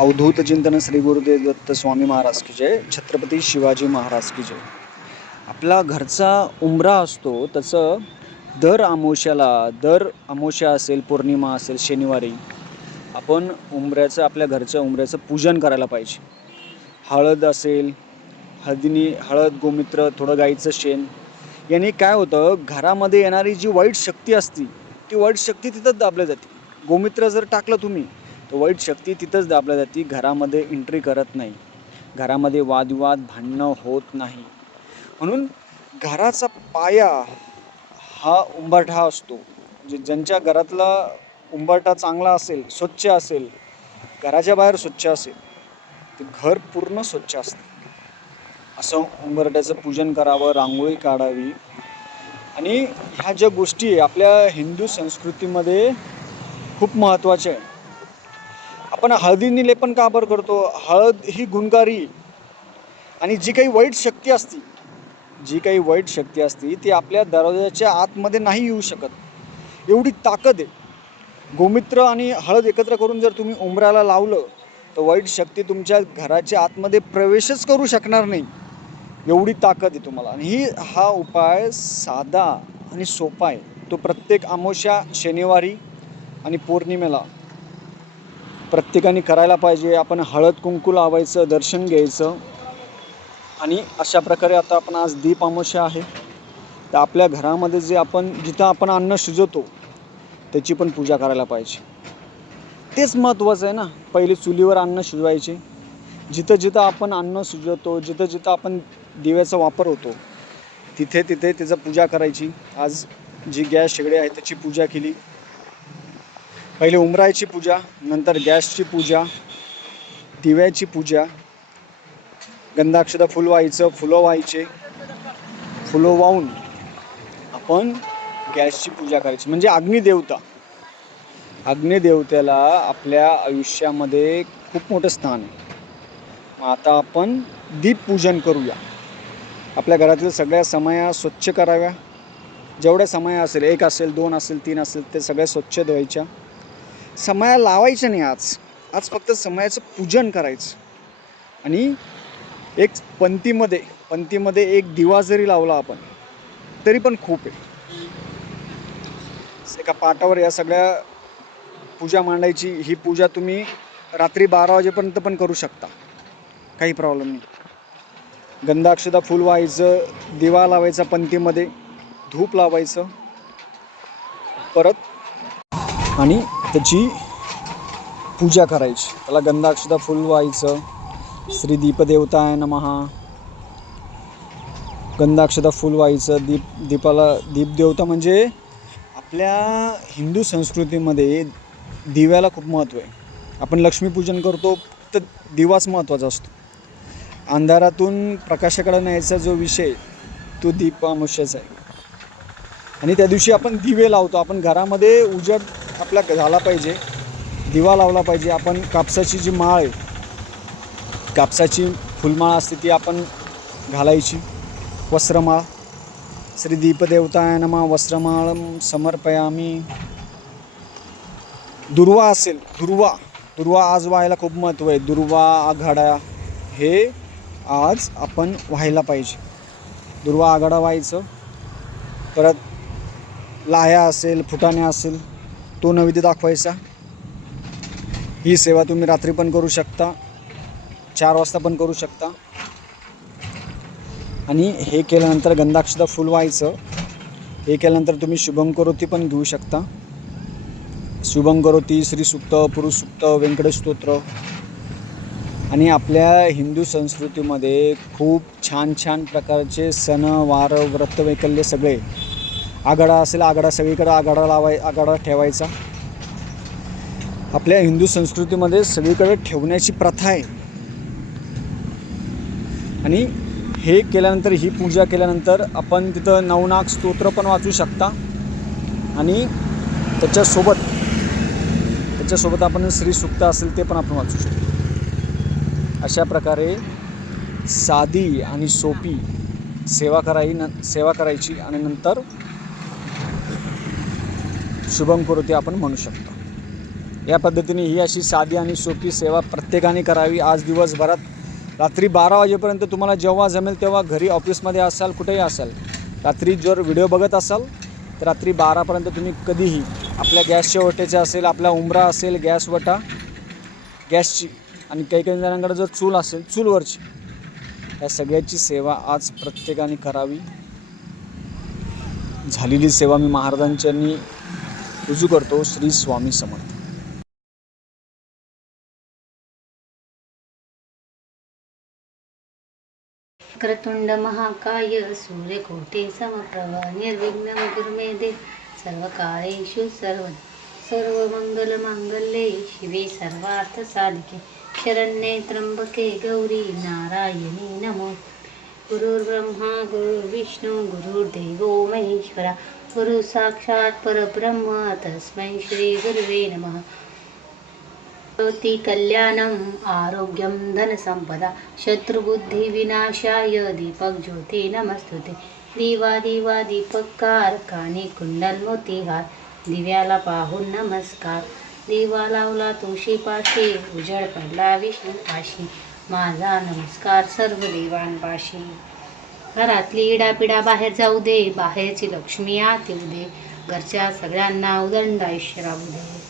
अवधूत चिंतन श्री गुरुदेव दत्त स्वामी महाराज की जय छत्रपती शिवाजी महाराज की जय. आपला घरचा उंबरा असतो तसं दर अमावस्याला दर अमावस्या असेल पौर्णिमा असेल शनिवारी आपण उंबऱ्याचं आपल्या घरच्या उंबऱ्याचं पूजन करायला पाहिजे. हळद असेल हळदीनी हळद गोमित्र थोडं गाईचं शेण. याने काय होतं घरामध्ये येणारी जी वाईट शक्ती असती ती वाईट शक्ती तिथंच दाबल्या जाते. गोमित्र जर टाकलं तुम्ही तर वाईट शक्ती तिथंच दाबल्या जाते घरामध्ये एंट्री करत नाही. घरामध्ये वादविवाद भांडणं होत नाही. म्हणून घराचा पाया हा उंबरठा असतो. जे ज्यांच्या घरातला उंबरठा चांगला असेल स्वच्छ असेल घराच्या बाहेर स्वच्छ असेल ते घर पूर्ण स्वच्छ असतं. असं उंबरठ्याचं पूजन करावं रांगोळी काढावी. आणि ह्या ज्या गोष्टी आहे आपल्या हिंदू संस्कृतीमध्ये खूप महत्त्वाच्या आहे आपण हळदीने लेपन का बरं करतो? हळद ही गुणकारी. आणि जी काही वाईट शक्ती असती जी काही वाईट शक्ती असती ती आपल्या दरवाजाच्या आतमध्ये नाही येऊ शकत. एवढी ताकद आहे. गोमित्र आणि हळद एकत्र करून जर तुम्ही उंबराला लावलं तर वाईट शक्ती तुमच्या घराच्या आतमध्ये प्रवेशच करू शकणार नाही. एवढी ताकद आहे तुम्हाला. आणि ही हा उपाय साधा आणि सोपा आहे. तो प्रत्येक अमावस्या शनिवारी आणि पौर्णिमेला प्रत्येकाने करायला पाहिजे. आपण हळद कुंकू लावायचं दर्शन घ्यायचं. आणि अशा प्रकारे आता आपण आज दीप अमावस्या आहे. तर आपल्या घरामध्ये जे आपण जिथं आपण अन्न शिजवतो त्याची पण पूजा करायला पाहिजे. तेच महत्त्वाचं आहे ना. पहिले चुलीवर अन्न शिजवायचे. जिथं जिथं आपण अन्न शिजवतो जिथं जिथं आपण दिव्याचा वापर होतो तिथे तिथे त्याचं पूजा करायची. आज जी गॅस शेगडी आहे त्याची पूजा केली. पहिले उमरायची पूजा नंतर गॅसची पूजा दिव्याची पूजा गंधाक्षता फुल व्हायचं फुलं व्हायचे. फुलं वाहून आपण गॅसची पूजा करायची. म्हणजे अग्निदेवता. अग्निदेवतेला आपल्या आयुष्यामध्ये खूप मोठं स्थान आहे. मग आता आपण दीपपूजन करूया. आपल्या घरातील सगळ्या समया स्वच्छ कराव्या. जेवढ्या समया असेल एक असेल दोन असेल तीन असेल ते सगळ्या स्वच्छ धुवायच्या. समया लावायच्या नाही आज. आज फक्त समयाचं पूजन करायचं. आणि एक पंक्तीमध्ये पंक्तीमध्ये एक दिवा जरी लावला आपण तरी पण खूप आहे. एका पाटावर या सगळ्या पूजा मांडायची ही पूजा तुम्ही रात्री बारा वाजेपर्यंत पण करू शकता. काही प्रॉब्लेम नाही. गंधाक्षदा फुल व्हायचं दिवा लावायचा पंक्तीमध्ये धूप लावायचं परत आणि त्याची पूजा करायची. त्याला गंधाक्षता फुल व्हायचं. श्री दीपदेवताय नमहा गंधाक्षता फुल व्हायचं. दीप दीपाला दीपदेवता म्हणजे आपल्या हिंदू संस्कृतीमध्ये दिव्याला खूप महत्त्व आहे. आपण लक्ष्मीपूजन करतो तर दिवाच महत्त्वाचा असतो. अंधारातून प्रकाशाकडे न्यायचा जो विषय तो दीप अमुष्याचा आहे. आणि त्या दिवशी आपण दिवे लावतो. आपण घरामध्ये उजड आपला झाला पाहिजे दिवा लावला पाहिजे. आपण कापसाची जी माळ आहे कापसाची फुलमाळ असते ती आपण घालायची. वस्त्रमाळ. श्री दीपदेवताय नमा. वस्त्रमाळ समर्पयामी. दुर्वा असेल दुर्वा. दुर्वा आज व्हायला खूप महत्त्व आहे. दुर्वा आघाडा हे आज आपण व्हायला पाहिजे. दुर्वा आघाडा व्हायचं. परत लाह्या असेल फुटाणे असेल तो नैवेद्य दाखवायचा. ही सेवा तुम्ही रात्री पण करू शकता चार वाजता पण करू शकता. आणि हे केल्यानंतर गंधाक्षता फुल व्हायचं. हे केल्यानंतर तुम्ही शुभंकरोती पण घेऊ शकता. शुभंकरोती श्री सुक्त पुरुष सुक्त व्यंकटेश स्तोत्र. आणि आपल्या हिंदू संस्कृतीमध्ये खूप छान छान प्रकारचे सण वार व्रत वैकल्य सगळे आघाडा असेल आघाडा सगळीकडे आघाडा लावाय आघाडा ठेवायचा. आपल्या हिंदू संस्कृतीमध्ये सगळीकडे ठेवण्याची प्रथा आहे. आणि हे केल्यानंतर ही पूजा केल्यानंतर आपण तिथं नवनाग स्तोत्र पण वाचू शकता. आणि त्याच्यासोबत त्याच्यासोबत आपण श्री सुक्त असेल ते पण आपण वाचू शकतो. अशा प्रकारे साधी आणि सोपी सेवा कराई न सेवा करायची आणि नंतर शुभम आपण म्हणू शकतो. या पद्धतीने ही अशी साधी आणि सोपी सेवा प्रत्येकाने करावी. आज दिवसभरात रात्री बारा वाजेपर्यंत तुम्हाला जेव्हा जमेल तेव्हा घरी ऑफिसमध्ये असाल कुठेही असाल रात्री जर व्हिडिओ बघत असाल तर रात्री बारापर्यंत तुम्ही कधीही आपल्या गॅसच्या वटेचे असेल आपला उंबरा असेल गॅस वटा गॅसची आणि काही काही जणांकडे जर चूल असेल चूलवरची या सगळ्याची सेवा आज प्रत्येकाने करावी. झालेली सेवा मी महाराजांच्यांनी रुजू करतो श्री स्वामी समर्थ. क्रतुंड महाकाय सूर्यकोटे समप्रभा निर्विघ्न गुरुमे दे. सर्वकाळेषु सर्व सर्व मंगल सर्वमंगलमांगल्ये शिवे सर्वार्थ साधिके शरण्ये त्र्यंबके गौरी नारायणी नमो. गुरुर्ब्रह्मा गुरुर्विष्णू गुरुर्देवो महेश्वरा. गुरु साक्षात परब्रह्म तस्मै श्री गुरुवे नमः। करोति कल्याणम् आरोग्यं धनसंपदा शत्रुबुद्धिविनाशाय दीपक ज्योती नमस्तुते। दिवा दिवा दीपककार कानी कुंडल मोतीहार दिव्याला पाहून नमस्कार। दिवा लावला तुळशीपाशी उजळ पडला विष्णूपाशी माझा नमस्कार सर्व देवांपाशी। घरातली इडापिडा बाहेर जाऊ दे बाहेरची लक्ष्मी आत येऊ दे. घरच्या सगळ्यांना उदंड आयुष्य राहू दे.